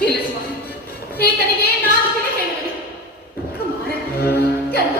ತಿಳಿಸುವ ಈತನಿಗೆ ನಾನು ಹೇಳುವೆ. ಕುಮಾರ ಗಂಧ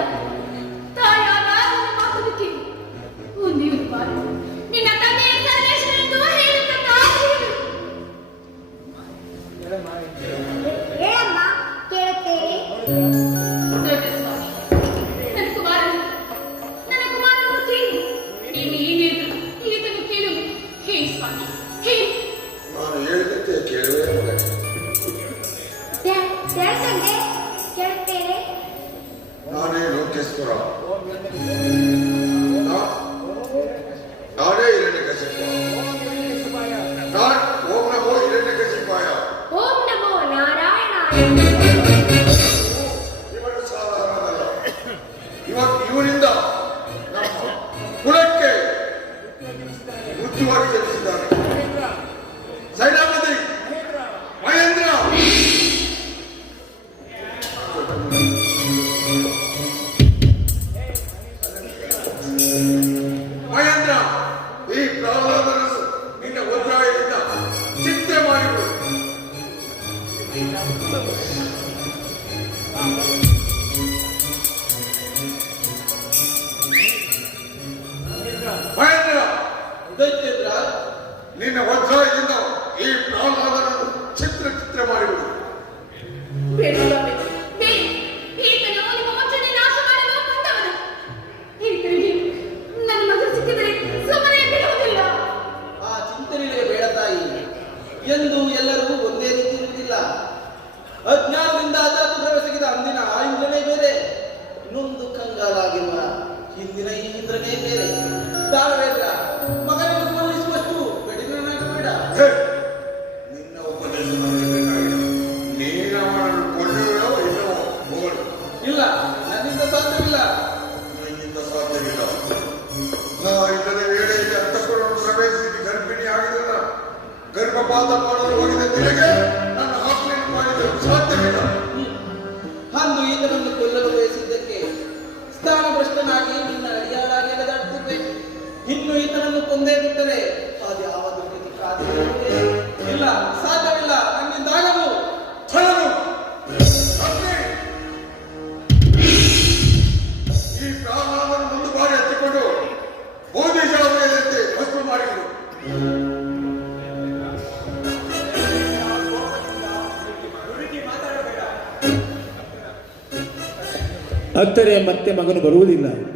ದೈತ್ಯೇಂದ್ರ ನಿನ್ನ ವಜ್ರದಿಂದ ಈ ಪ್ರಾಣಾದರನ್ನು ಚಿತ್ರ ಚಿತ್ರ ಮಾಡಿಬಿಡು ಆ ಬೇಡ ತಾಯಿ. ಎಂದು ಎಲ್ಲರೂ ಒಂದೇ ರೀತಿ ಇರುವುದಿಲ್ಲ. ಅಜ್ಞಾನದಿಂದ ಪಾದ ಮಾಡಲು ಹೋಗಿದ. ನಿನಗೆ ನನ್ನ ಆಫ್ಲೈನ್ ಮಾಡಿದ ಸಾಧ್ಯವಿಲ್ಲ. ಅಂದು ಈತನನ್ನು ಕೊಲ್ಲಲು ಬಯಸಿದ್ದಕ್ಕೆ ಸ್ಥಾನಭ್ರಷ್ಟನಾಗಿ ನಿನ್ನ ಅಡಿಯಾಳಾಗಿ ಇನ್ನು ಈತನನ್ನು ಕೊಂದೇ ಬಿಟ್ಟರೆ ಅದು ಯಾವ ದುರ್ಗತಿ ಇಲ್ಲ. ಅತ್ತರೆ ಮತ್ತೆ ಮಗನು ಬರುವುದಿಲ್ಲ.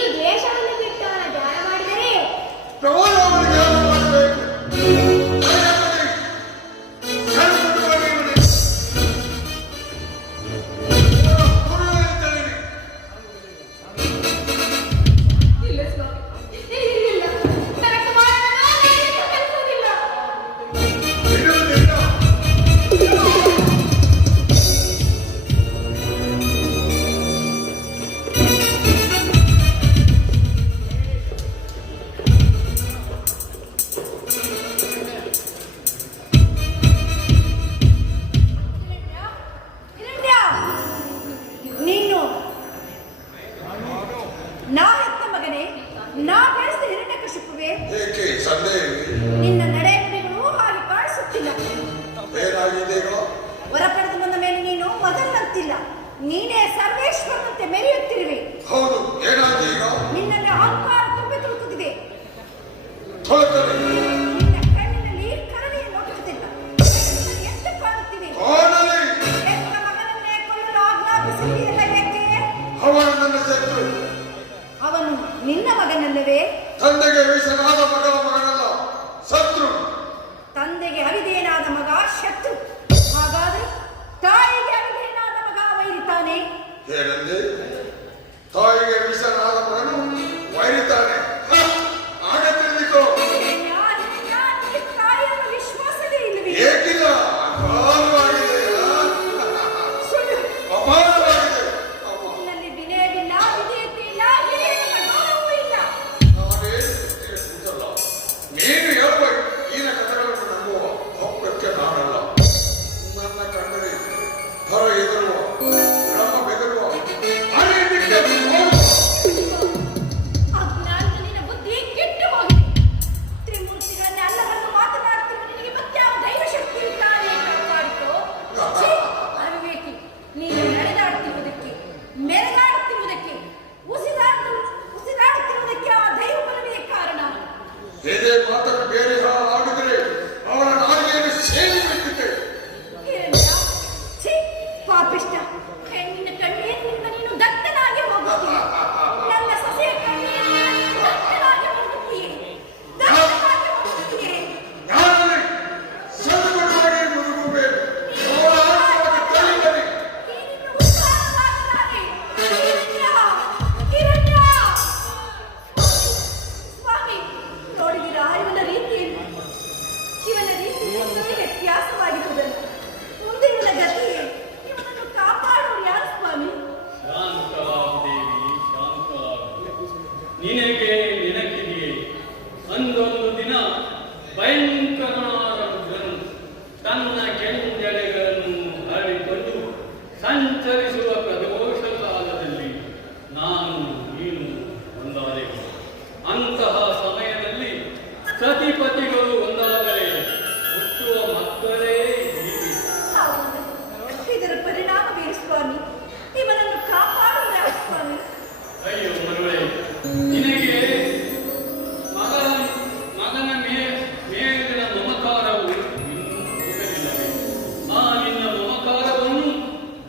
ನಿನಗೆ ನೆನಪಿದೆಯೇ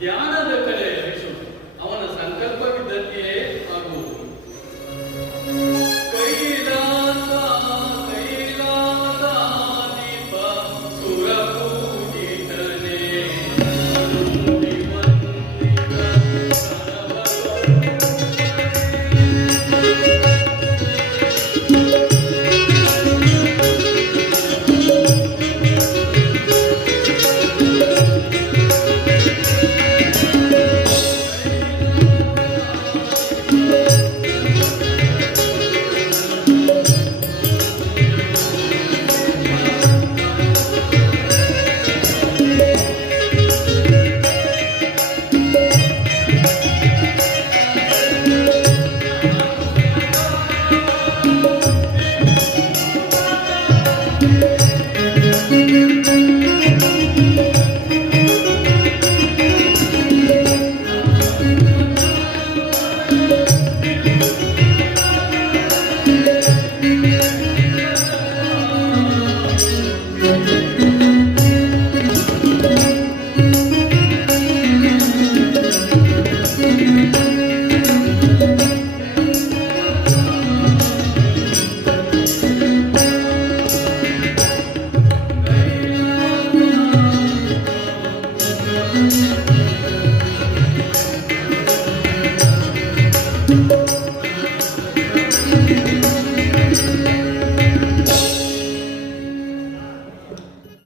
ಯಾರು